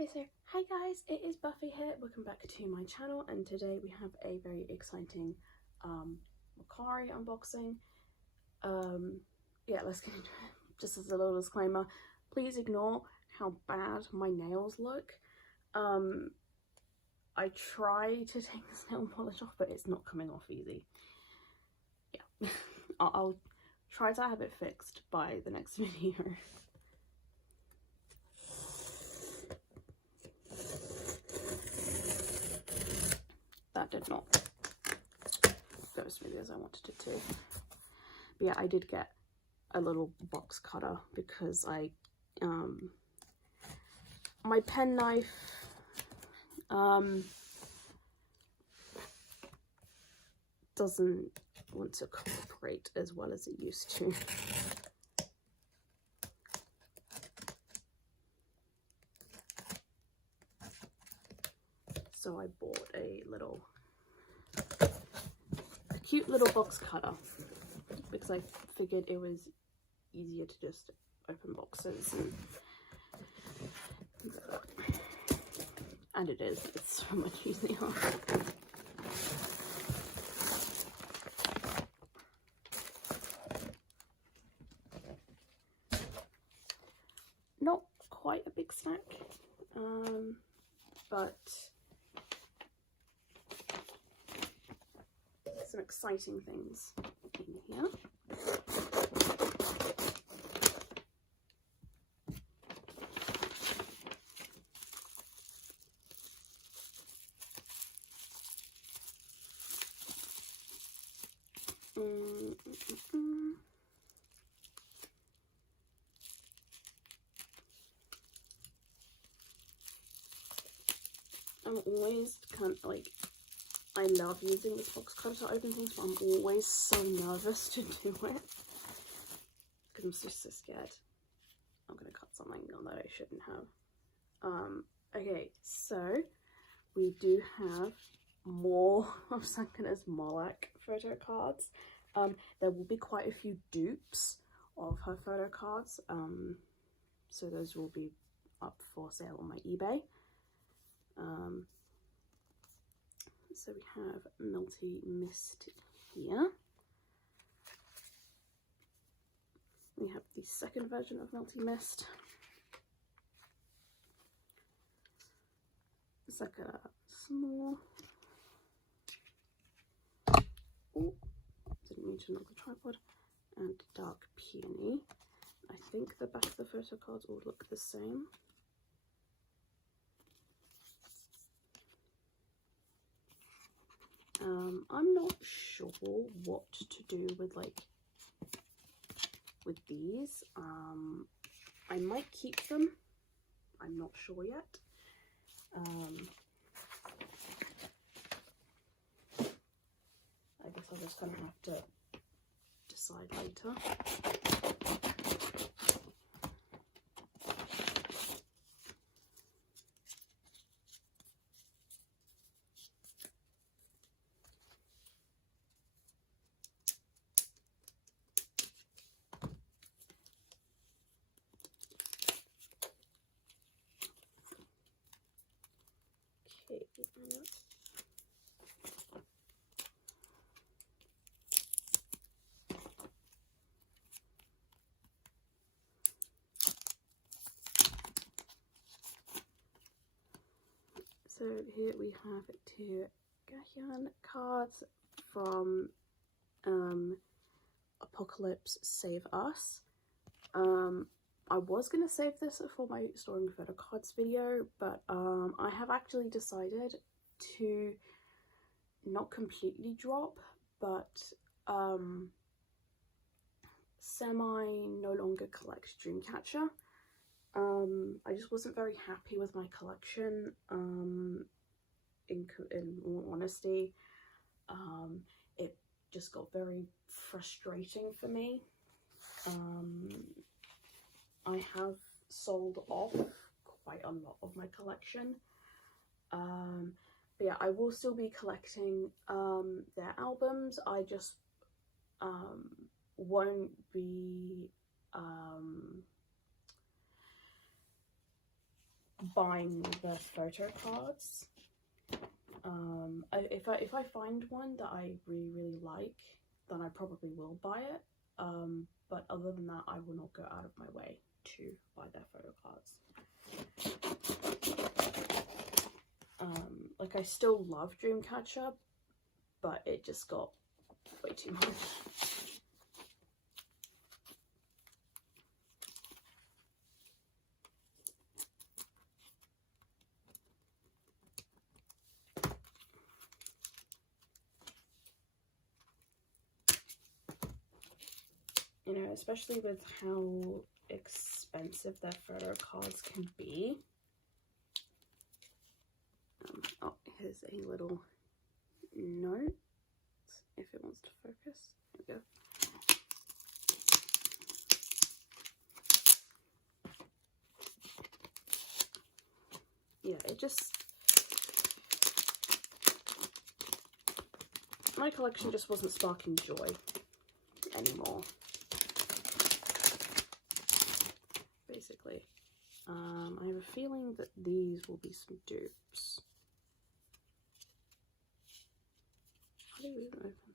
Okay, so hi guys, it is Buffy here. Welcome back to my channel, and today we have a very exciting Mercari unboxing. Yeah, let's get into it. Just as a little disclaimer, please ignore how bad my nails look. I try to take this nail polish off, but it's not coming off easy. Yeah, I'll try to have it fixed by the next video. That did not go as smoothly as I wanted it to. But yeah, I did get a little box cutter because my pen knife doesn't want to cooperate as well as it used to. So I bought a cute little box cutter because I figured it was easier to just open boxes and it is. It's so much easier. Not quite a big snack, but some exciting things in here. I'm always kind of like, I love using this box cutter to open things, but I'm always so nervous to do it because I'm just so scared I'm gonna cut something that I shouldn't have. Okay, so we do have more of Sankan's Moloch photo cards. There will be quite a few dupes of her photo cards, so those will be up for sale on my eBay. So we have Melty Mist here. We have the second version of Melty Mist. It's like a small... Oh, didn't mean to knock the tripod. And Dark Peony. I think the back of the photo cards all look the same. I'm not sure what to do with these. I might keep them. I'm not sure yet. I guess I'll just kind of have to decide later. So here we have two Gahian cards from Apocalypse Save Us. I was going to save this for my storing photo cards video, but I have actually decided to not completely drop, but semi no longer collect Dreamcatcher. I just wasn't very happy with my collection, in all honesty. It just got very frustrating for me. I have sold off quite a lot of my collection, but yeah, I will still be collecting their albums. I just won't be buying the photo cards. If I find one that I really like, then I probably will buy it. But other than that, I will not go out of my way to buy their photo cards. Like, I still love Dreamcatcher, but it just got way too much. You know, especially with how expensive their photo cards can be. Oh, here's a little note, if it wants to focus. There we go. Yeah, it just... my collection just wasn't sparking joy anymore. Basically. I have a feeling that these will be some dupes. How do you even open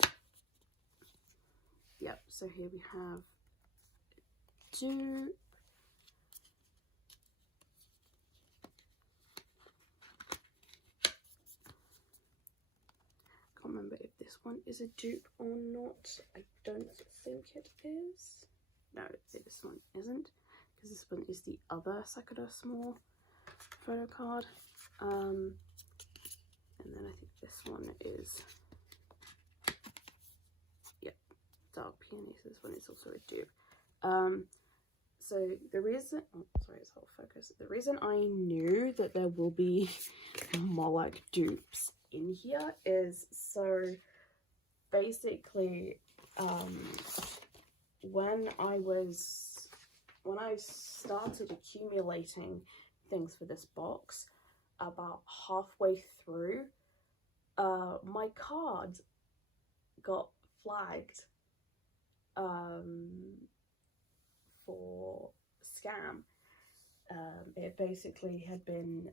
this? Yep, so here we have dupe. I can't remember if this one is a dupe or not. I don't think it is. No, this one isn't, because this one is the other Sakura Small photo card. And then I think this one is, yep, Dark Peony. So this one is also a dupe. So the reason, oh, sorry, it's out of focus. The reason I knew that there will be Moloch dupes in here is so basically, when I started accumulating things for this box, about halfway through, my card got flagged for scam. It basically had been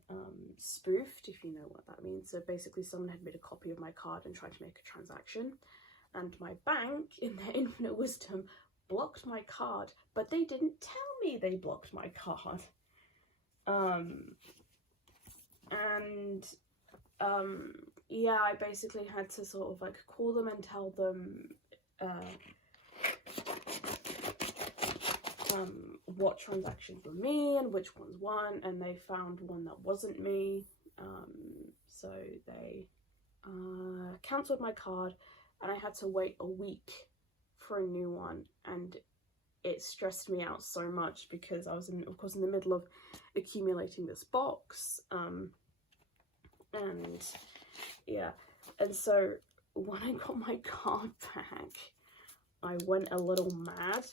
spoofed, if you know what that means. So basically someone had made a copy of my card and tried to make a transaction, and my bank, in their infinite wisdom, blocked my card, but they didn't tell me they blocked my card. Yeah, I basically had to sort of like call them and tell them what transactions were me and which ones weren't, and they found one that wasn't me. So they cancelled my card, and I had to wait a week for a new one, and it stressed me out so much because I was of course in the middle of accumulating this box, and yeah, and so when I got my card back, I went a little mad,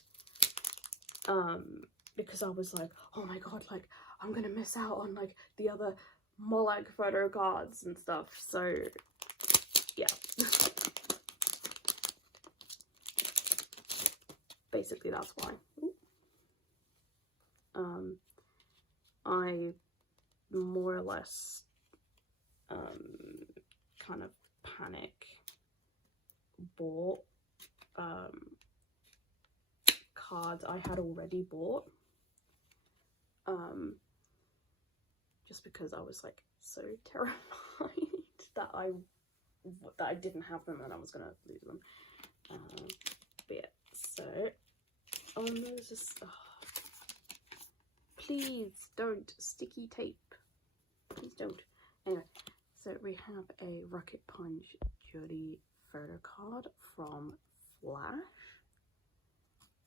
because I was like, oh my god, like, I'm gonna miss out on like the other Moloch photo cards and stuff. So yeah. Basically that's why. I more or less kind of panic bought cards I had already bought, just because I was like so terrified that I didn't have them and I was gonna lose them. But yeah, so oh no, this is, oh, please don't, sticky tape, please don't. Anyway, so we have a Rocket Punch Jody photo card from Flash.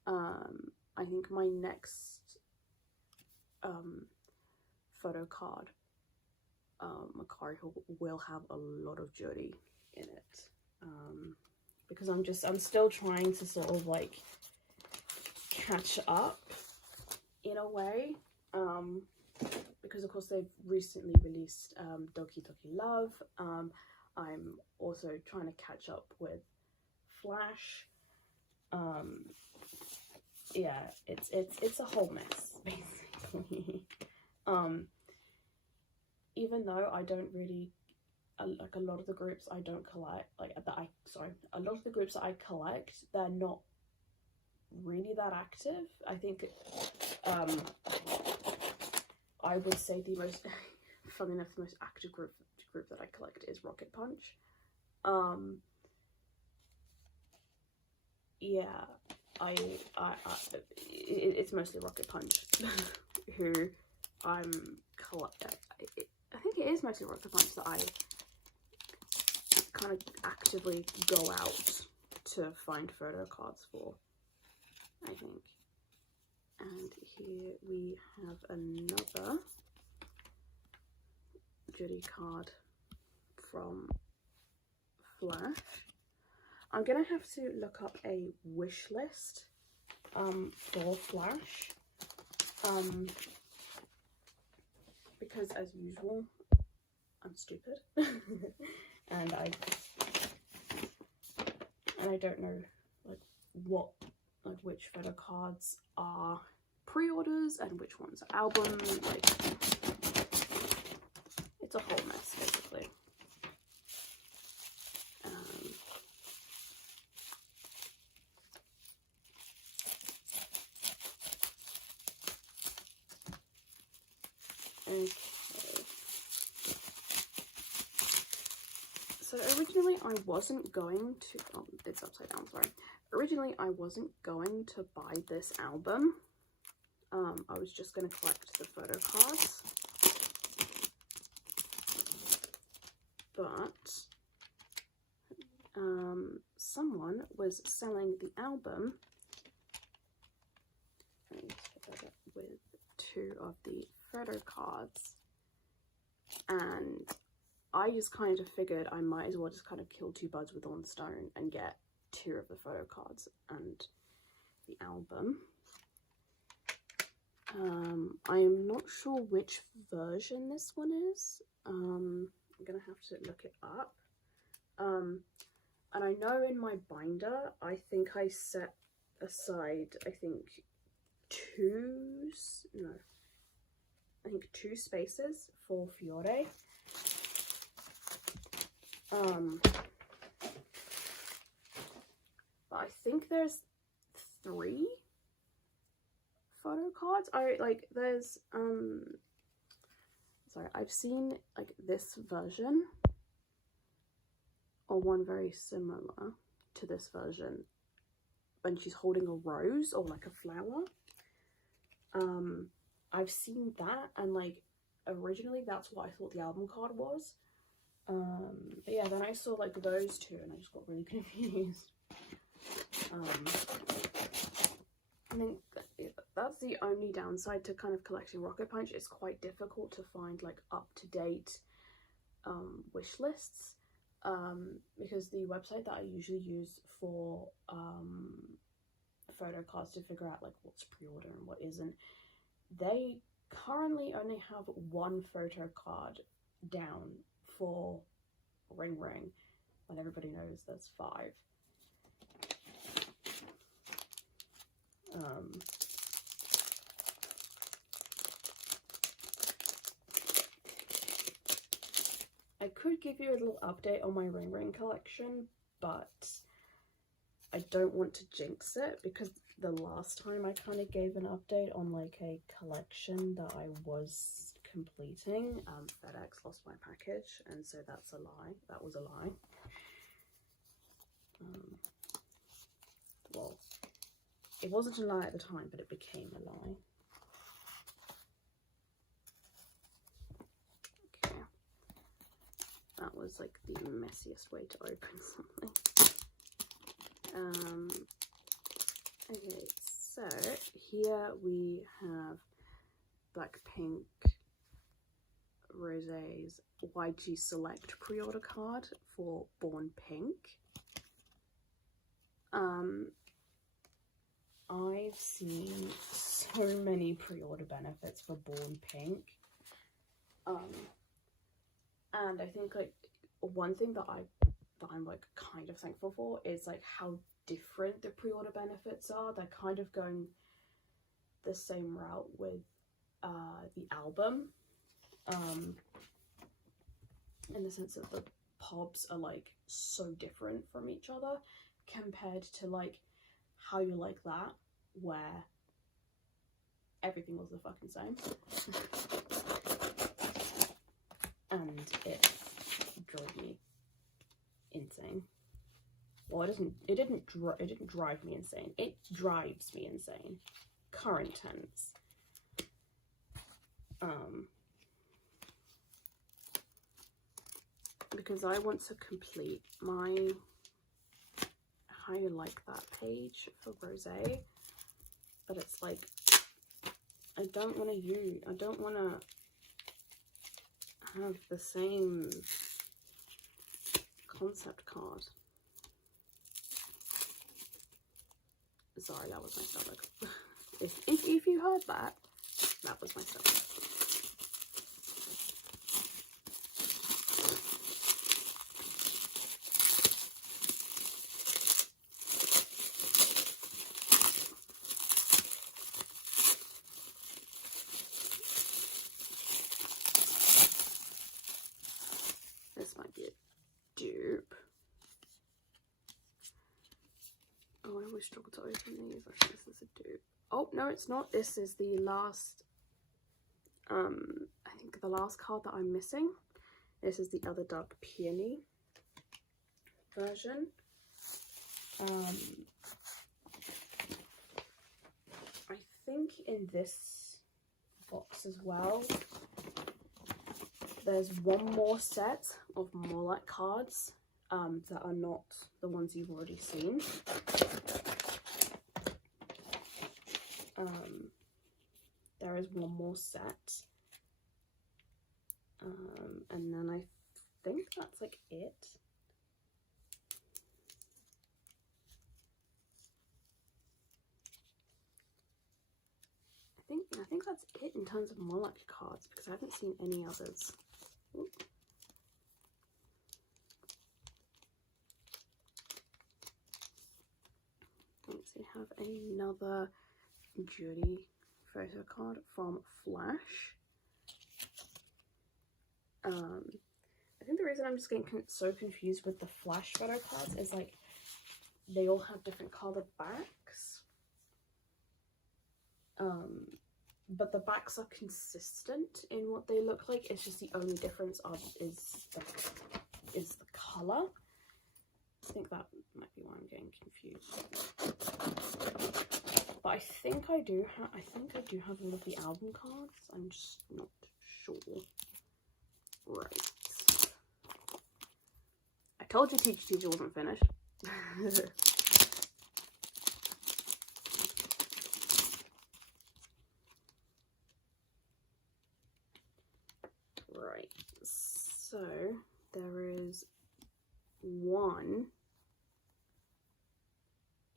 I think my next photo card, Mercari will have a lot of Jody in it, because I'm still trying to sort of like catch up in a way, because of course they've recently released Doki Doki Love. I'm also trying to catch up with Flash, yeah, it's a whole mess, basically. Even though I don't really, like, a lot of the groups I don't collect, like, a lot of the groups that I collect, they're not really that active. I think, I would say the most, funny enough, the most active group that I collect is Rocket Punch. Yeah, it's mostly Rocket Punch who I'm I think it is mostly Rocket Punch that I kind of actively go out to find photo cards for, I think. And here we have another Judy card from Flash. I'm gonna have to look up a wish list for Flash, because as usual I'm stupid and I don't know which photo cards are pre-orders and which ones are albums. Like, it's a whole mess, basically. Okay. So originally I wasn't going to, oh, it's upside down, sorry. Originally I wasn't going to buy this album. I was just going to collect the photo cards. But someone was selling the album with 2 of the photo cards, and I just kind of figured I might as well just kind of kill 2 birds with 1 stone and get 2 of the photo cards and the album. I am not sure which version this one is. I'm gonna have to look it up. And I know in my binder, I think I set aside, I think 2 spaces for Fiore. But I think there's 3 photo cards. There's sorry, I've seen like this version or one very similar to this version when she's holding a rose or like a flower. I've seen that, and like originally that's what I thought the album card was. But yeah, then I saw like those 2 and I just got really confused. I think that's the only downside to kind of collecting Rocket Punch. It's quite difficult to find like up-to-date wish lists, because the website that I usually use for photo cards to figure out like what's pre-order and what isn't, they currently only have 1 photo card down for Ring Ring, when everybody knows there's 5. I could give you a little update on my Ring Ring collection, but I don't want to jinx it, because the last time I kind of gave an update on like a collection that I was completing, FedEx lost my package, and so that's a lie. That was a lie. Well, it wasn't a lie at the time, but it became a lie. Okay. That was like the messiest way to open something. Okay, so here we have Blackpink Rosé's YG Select pre-order card for Born Pink. I've seen so many pre-order benefits for Born Pink. And I think like one thing that I'm like kind of thankful for is like how different the pre-order benefits are. They're kind of going the same route with the album, in the sense that the pobs are like so different from each other compared to like How You Like That, where everything was the fucking same. And it drove me insane. Well, it didn't drive me insane. It drives me insane. Current tense. Because I want to complete my How You Like That page for Rosé, but it's like I don't want to have the same concept card. Sorry, that was my stomach. if you heard that, that was my stomach. This might be a dupe. Oh, I always struggle to open these. I think this is a dupe. Oh, no, it's not. This is the last, I think the last card that I'm missing. This is the Other Dark Peony version. I think in this box as well, there's one more set of Morlach cards that are not the ones you've already seen. There is one more set. And then I think that's like it. I think that's it in terms of Morlach cards, because I haven't seen any others. Oop. Let's see, have another Judy photo card from Flash. I think the reason I'm just getting so confused with the Flash photo cards is like they all have different colored backs. But the backs are consistent in what they look like. It's just the only difference is the color. I think that might be why I'm getting confused. But I think I do have all of the album cards. I'm just not sure. Right. I told you Teacher wasn't finished. Right. So there is one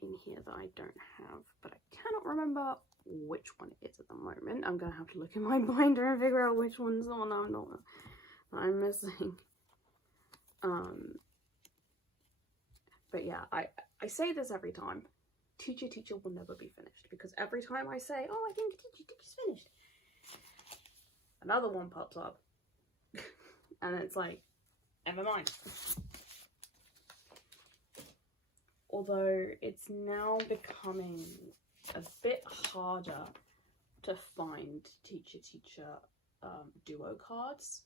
in here that I don't have, but I cannot remember which one it is at the moment. I'm gonna have to look in my binder and figure out which one's the one I'm missing. But yeah, I say this every time. Teacher will never be finished, because every time I say, oh, I think Teacher's finished, another one pops up. And it's like, never mind. Although it's now becoming a bit harder to find Teacher duo cards,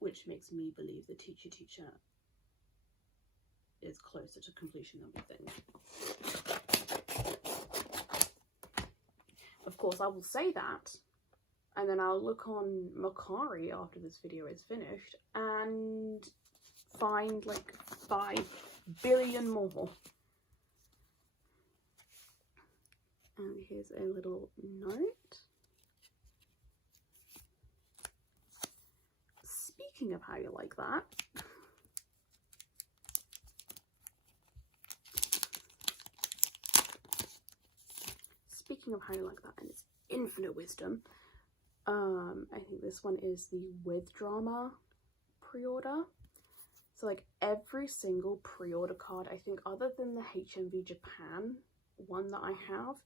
which makes me believe the Teacher is closer to completion than we think. Of course, I will say that, and then I'll look on Mercari after this video is finished and find like 5 billion more. And here's a little note. Speaking of How You Like That, and its infinite wisdom, I think this one is the With Drama pre-order. So like every single pre-order card, I think other than the HMV Japan one that I have,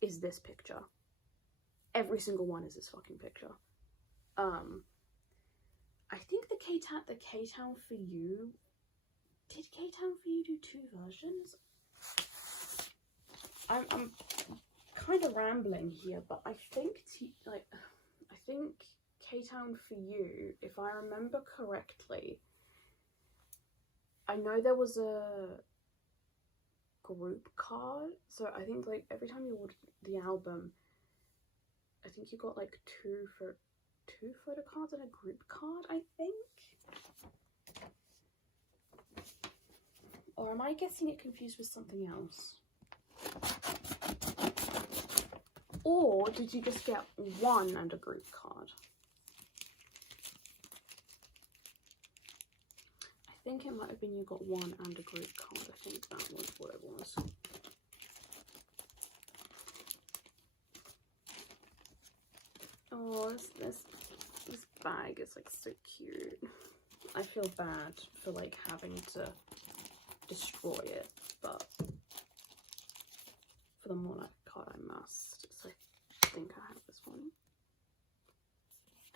is this picture. Every single one is this fucking picture. I think the K-Town For You, did K-Town For You do 2 versions? I'm kind of rambling here, but I think K-Town For You, if I remember correctly, I know there was a group card, so I think like every time you ordered the album, I think you got like two photo cards and a group card, I think. Or am I getting it confused with something else? Or did you just get one and a group card? I think it might have been you got one and a group card. I think that was what it was. Oh, this bag is like so cute. I feel bad for like having to destroy it, but for the more like card I must. So I think I have this one.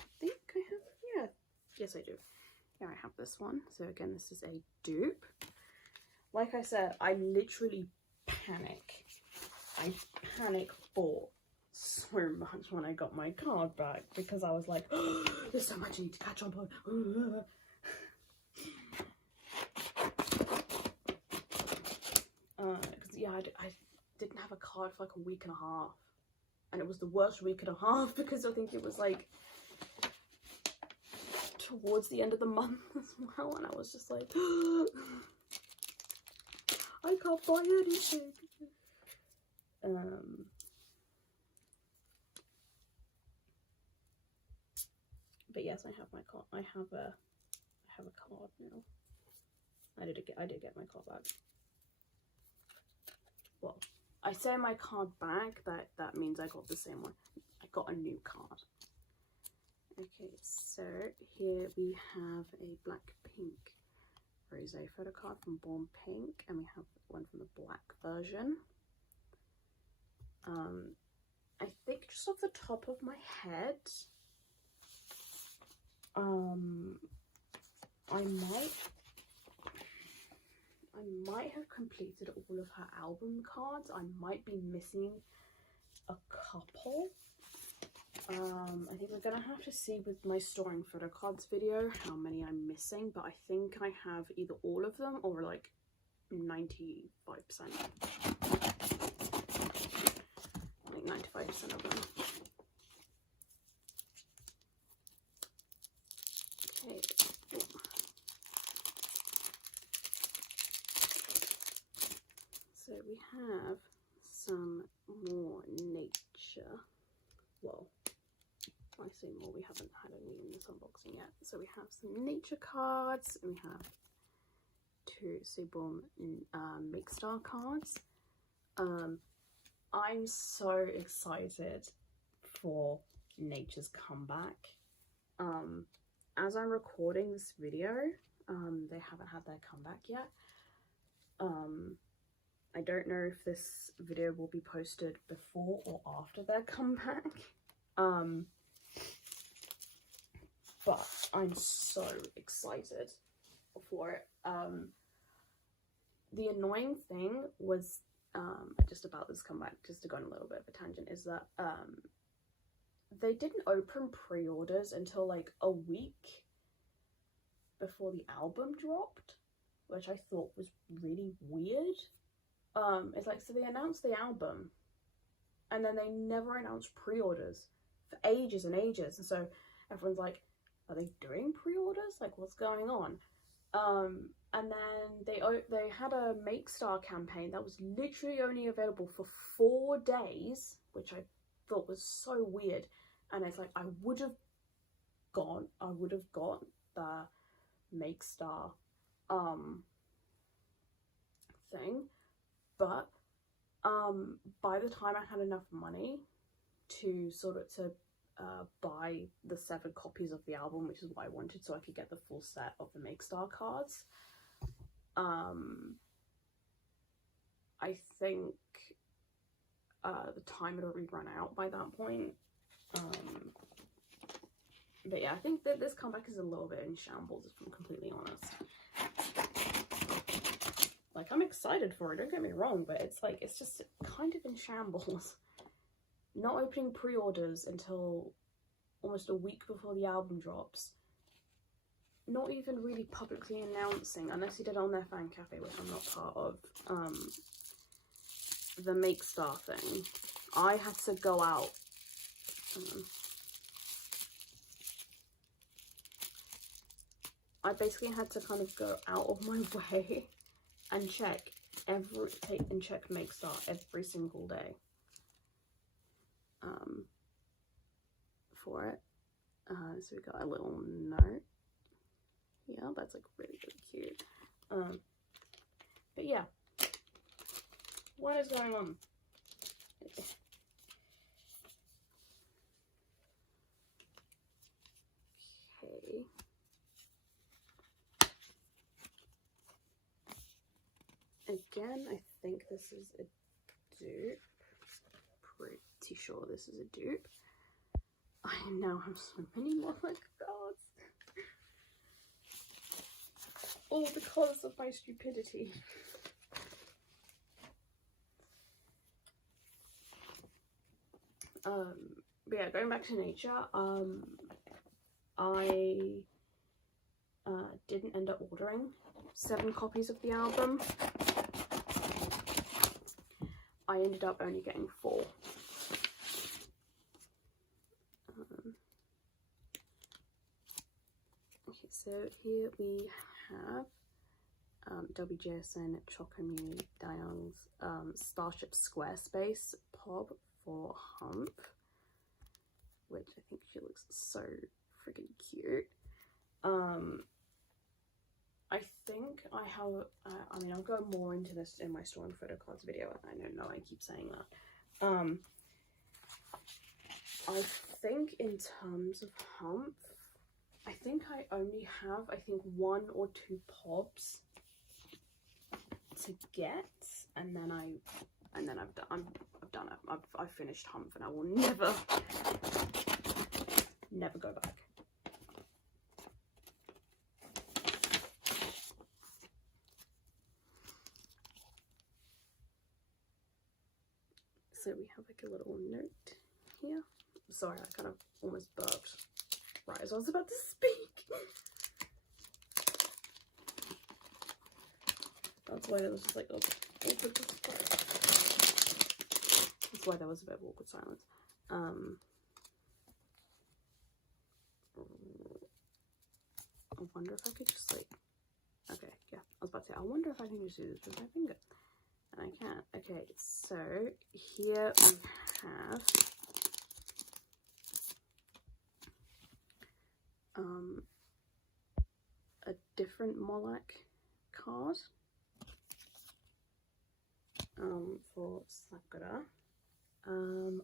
I think I have, yeah, yes I do. Yeah, I have this one. So again, this is a dupe. Like I said, I literally panic. I panic bought so much when I got my card back because I was like, oh, there's so much I need to catch up on. Because yeah, I didn't have a card for like a week and a half, and it was the worst week and a half because I think it was like towards the end of the month as well, and I was just like, I can't buy anything. But yes, I have my card. I have a card now. I did get my card back. Well, I say my card back. That means I got the same one. I got a new card. Okay, so here we have a Blackpink rosé photo card from Born Pink, and we have one from the black version. I think just off the top of my head, I might have completed all of her album cards. I might be missing a couple. I think we're gonna have to see with my storing photo cards video how many I'm missing, but I think I have either all of them or like 95%. Like 95% of them. Okay. So we have some more nature. Well, I say more, we haven't had any in this unboxing yet. So we have some nature cards, and we have 2 Subom Make Star cards. I'm so excited for Nature's comeback. As I'm recording this video, they haven't had their comeback yet. I don't know if this video will be posted before or after their comeback. But I'm so excited for it. The annoying thing was, just about this comeback, just to go on a little bit of a tangent, is that they didn't open pre-orders until like a week before the album dropped, which I thought was really weird. It's like, so they announced the album and then they never announced pre-orders for ages and ages, and so everyone's like, are they doing pre-orders? Like, what's going on? And then they had a Make Star campaign that was literally only available for 4 days, which I thought was so weird. And it's like, I would have got the Make Star thing, but by the time I had enough money to buy the 7 copies of the album, which is what I wanted, so I could get the full set of the Make Star cards, I think the time had already run out by that point. But yeah, I think that this comeback is a little bit in shambles, if I'm completely honest. Like, I'm excited for it, don't get me wrong, but it's like, it's just kind of in shambles. Not opening pre-orders until almost a week before the album drops. Not even really publicly announcing, unless he did it on their fan cafe, which I'm not part of, the Make Star thing. I had to go out. I basically had to kind of go out of my way and check Make Star every single day for it. So we got a little note. Yeah, that's like really, really cute. But yeah, what is going on? Okay. Again, I think this is a dupe. Pretty sure this is a dupe. I now have so many more like cards. All because of my stupidity. But yeah, going back to nature, I didn't end up ordering 7 copies of the album. I ended up only getting 4. Okay, so here we have WJSN Chocome Dayoung's Starship Squarespace Pob for Hump, which I think she looks so freaking cute. I think I have, I mean, I'll go more into this in my store and photo cards video. I know I keep saying that. I think in terms of Hump, I think I only have, I think 1 or 2 pobs to get, and then I've done it. I've finished Hump, and I will never go back. So we have like a little note here. Sorry, I kind of almost burped right as I was about to speak. That's why there was just like awkward. That's why there was a bit of awkward silence. I wonder if I could just like, okay, yeah, I was about to say, I wonder if I can just do this with my finger. And I can't. Okay, so here we have a different Moloch card for Sakura. And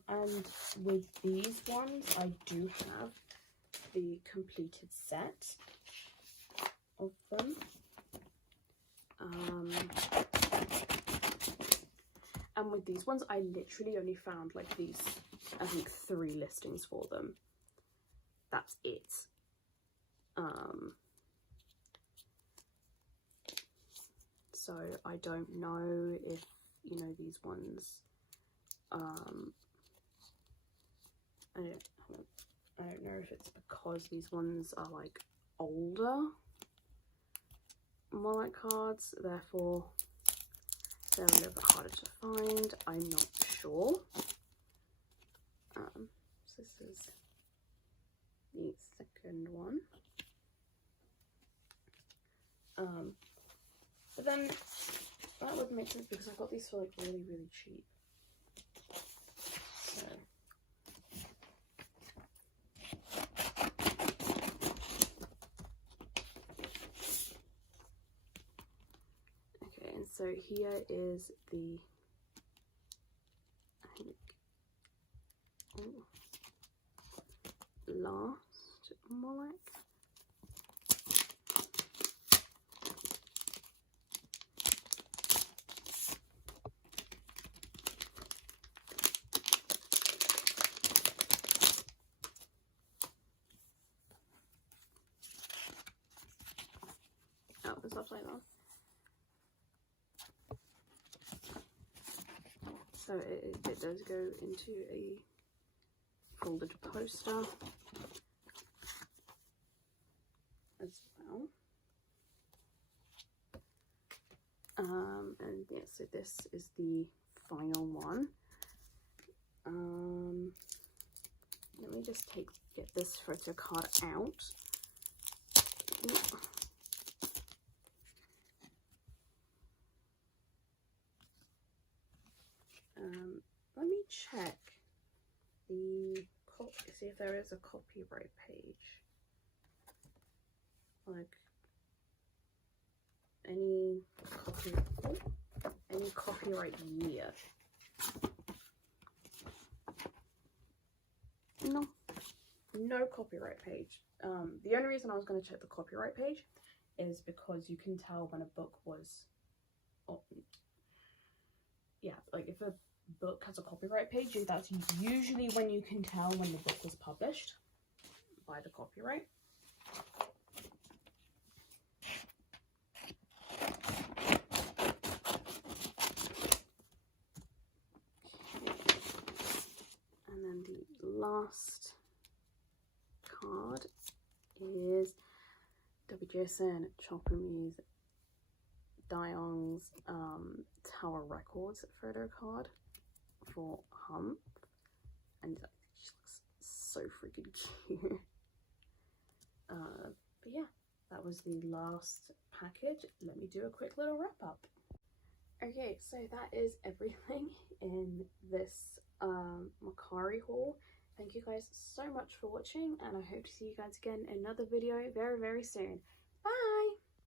with these ones, I do have the completed set of them. And with these ones, I literally only found like these, I think 3 listings for them. That's it. So I don't know if, you know, these ones, I don't know if it's because these ones are like older Moloch cards, therefore they're a little bit harder to find. I'm not sure. So this is the second one. But then that would make sense because I got these for like really, really cheap. So okay, and so here is the, I think, last Moloch. and stuff like that. So it does go into a folded poster as well. And yeah, so this is the final one. Let me just get this photo card out. Let me check see if there is a copyright page, like any copyright year. No copyright page. The only reason I was going to check the copyright page is because you can tell when a book was, like if a book has a copyright page, that's usually when you can tell when the book was published by the copyright. And then the last card is WJSN Chocome's Diong's Tower Records photo card for Hump, and she looks so freaking cute. But yeah, that was the last package. Let me do a quick little wrap up. Okay, so that is everything in this Mercari haul. Thank you guys so much for watching, and I hope to see you guys again in another video very, very soon. Bye!